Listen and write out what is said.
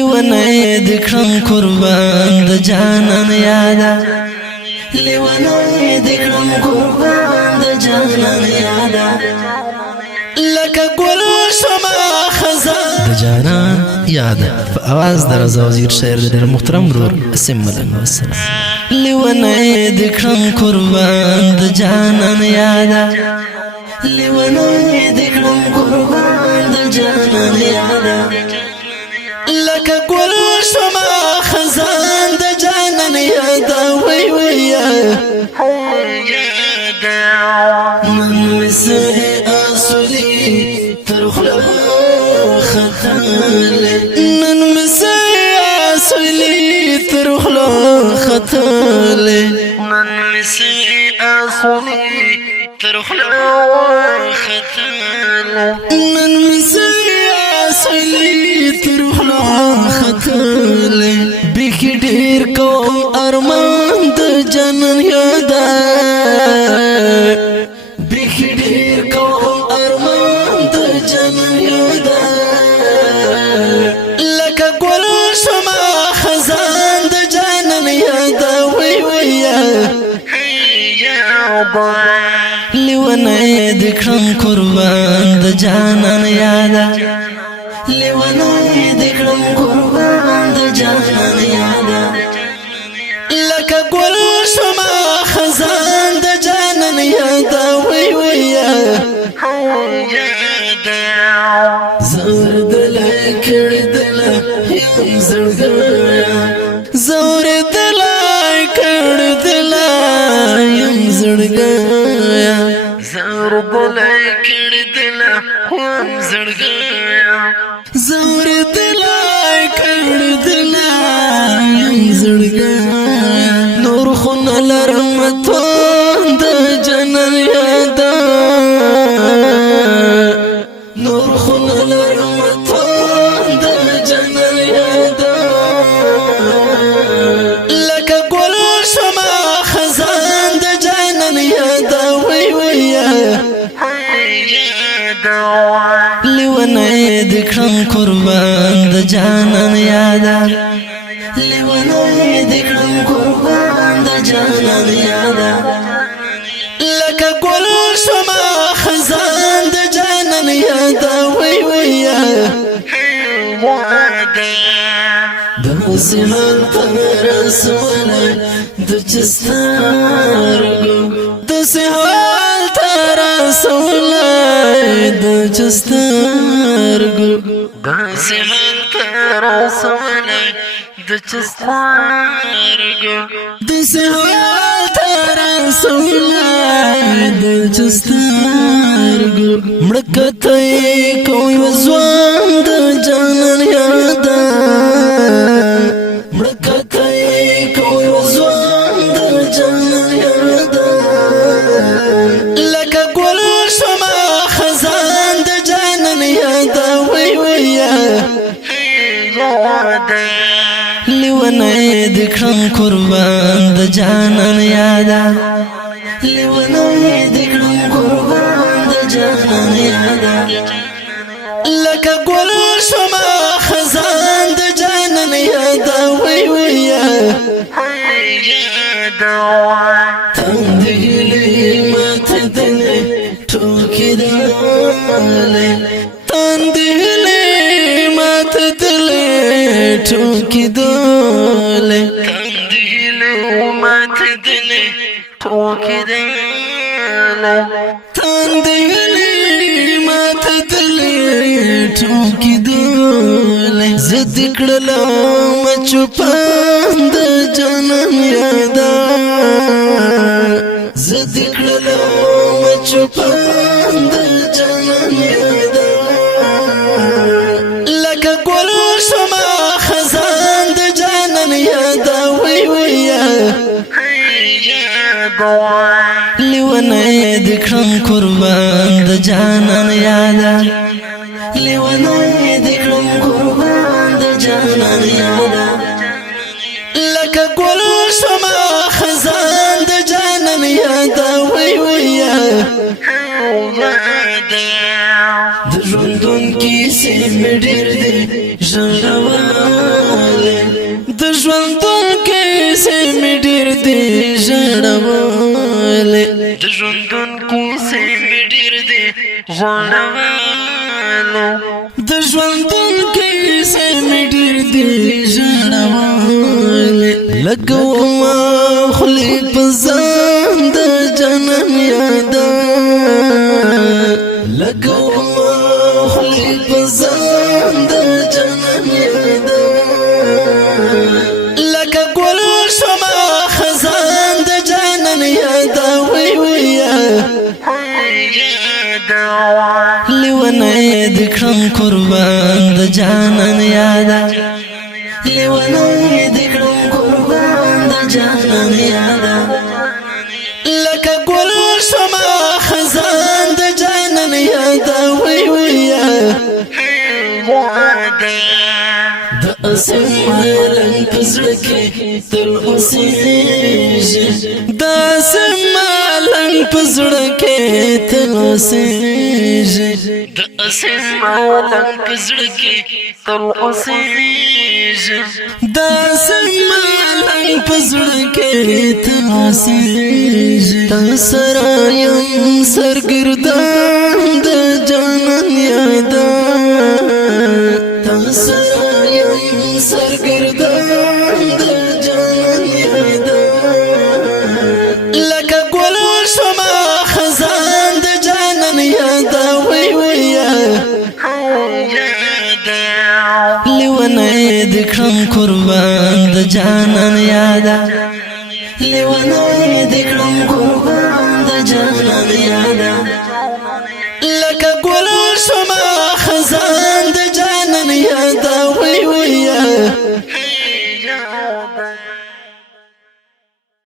لیونه دکرم قربان د جانان یادا لیونه دکرم قربان د جانان یادا لکه گل شما خزان د جانان یادا په आवाज د رضا وزیر شاعر د ډېر محترم ورور اسم ملنګ والسلام لیونه دکرم قربان د جانان یادا لیونه دکرم قربان د جانان یادا لکه گل شما خزان د جانان یادا وی وی من مسئ آسولی ترخلا خطال من مسئ آسولی ترخلا خطال من مسئ آسولی ترخلا خطال من مسئ آسولی ترخلا خطال بیخی ډیر کوم ارمان د جانان یادا بیخی ډیر کوم ارمان د جانان یادا لکه گل شما خزان د جانان یادا وی وی لیونه دکرم قربان د جانان یادا لیونه دکرم قربان د جانان یادا لکه گل شما خزان د جانان یادا وی وی زور دل کړدل یم زړګیا زور دل کړدل یم زړګیا زور دل کړدل یم زړګیا زور دل کړدل یم زړګیا نور خون لرم ته د جنان یادا نور خون لرم ته د جنان یادا لکه گل شما خزان د جانان یادا وی وی لیونه دکرم قربان د جانان یادا لیونه دکرم قربان د جانان یادا لکه گل شما خزان د جانان یادا وی وی داسې حال ته رسولی د چسترګو داسې حال ته رسولی د چسترګو داسې حال ته رسولی د چسترګو داسې حال ته رسولی د چسترګو مړه کته یې کوي ځوان د جانان یادا مړه کته یې کوي ځوان د جانان یادا لکه گل شما خزان د جانان یادا وی وی لیونه دکرم قربان د جانان یادا لیونه دکرم قربان د جانان یادا لکه گل شما خزان د جانان یادا وی وی تندهلی متدلی ټوکی دالی تندهلی متدلی ټوکی دالی تندهلی متدلی ټوکی دالی تندهلی متدلی ټوکی دالی زد کړلم چوپان د جانان یادا زد کړلم چوپان د جانان یادا لکه گل شما خزان د جانان یادا وی وی لیونه دکرم قربان د جانان یادا لیونه دکرم قربان د جانان یادا لکه گل شما خزان د جانان یادا وی وی د ژوندون کیسې مې ډېر دي ژړوه ژړولې د ژوندون کوڅې مې ډېر دي ژړولې د ژوندون کوڅې مې ډېر دي ژړولې لګومه خولې په ځان د جانان یاده لګومه خولې په ځان د جانان یاده لکه ګل شومه خزان د جانان یاده وی ویه لیونی د کړم قربان د جانان یاده لیونی د کړم قربان د جانان یاده لکه ګل شومه خزان د جانان یاده وی ویه د اسمان په زړه کې تل اوسېږي د اسمان په زړه کې تل اوسېږي د اسمان په زړه کې تل اوسېږي د اسمان په زړه کې تل اوسېږي تا سره یم سرګردان د جانان یاده تا سره یم سرګردان د جانان یاده لکه ګل شومه خزان د جانان یاده وی ویه لیونی د کړم قربان د جانان یاده لیونی د کړم قربان د جانان یاده لکه ګل شومه خزان د جانان یاده وی ویه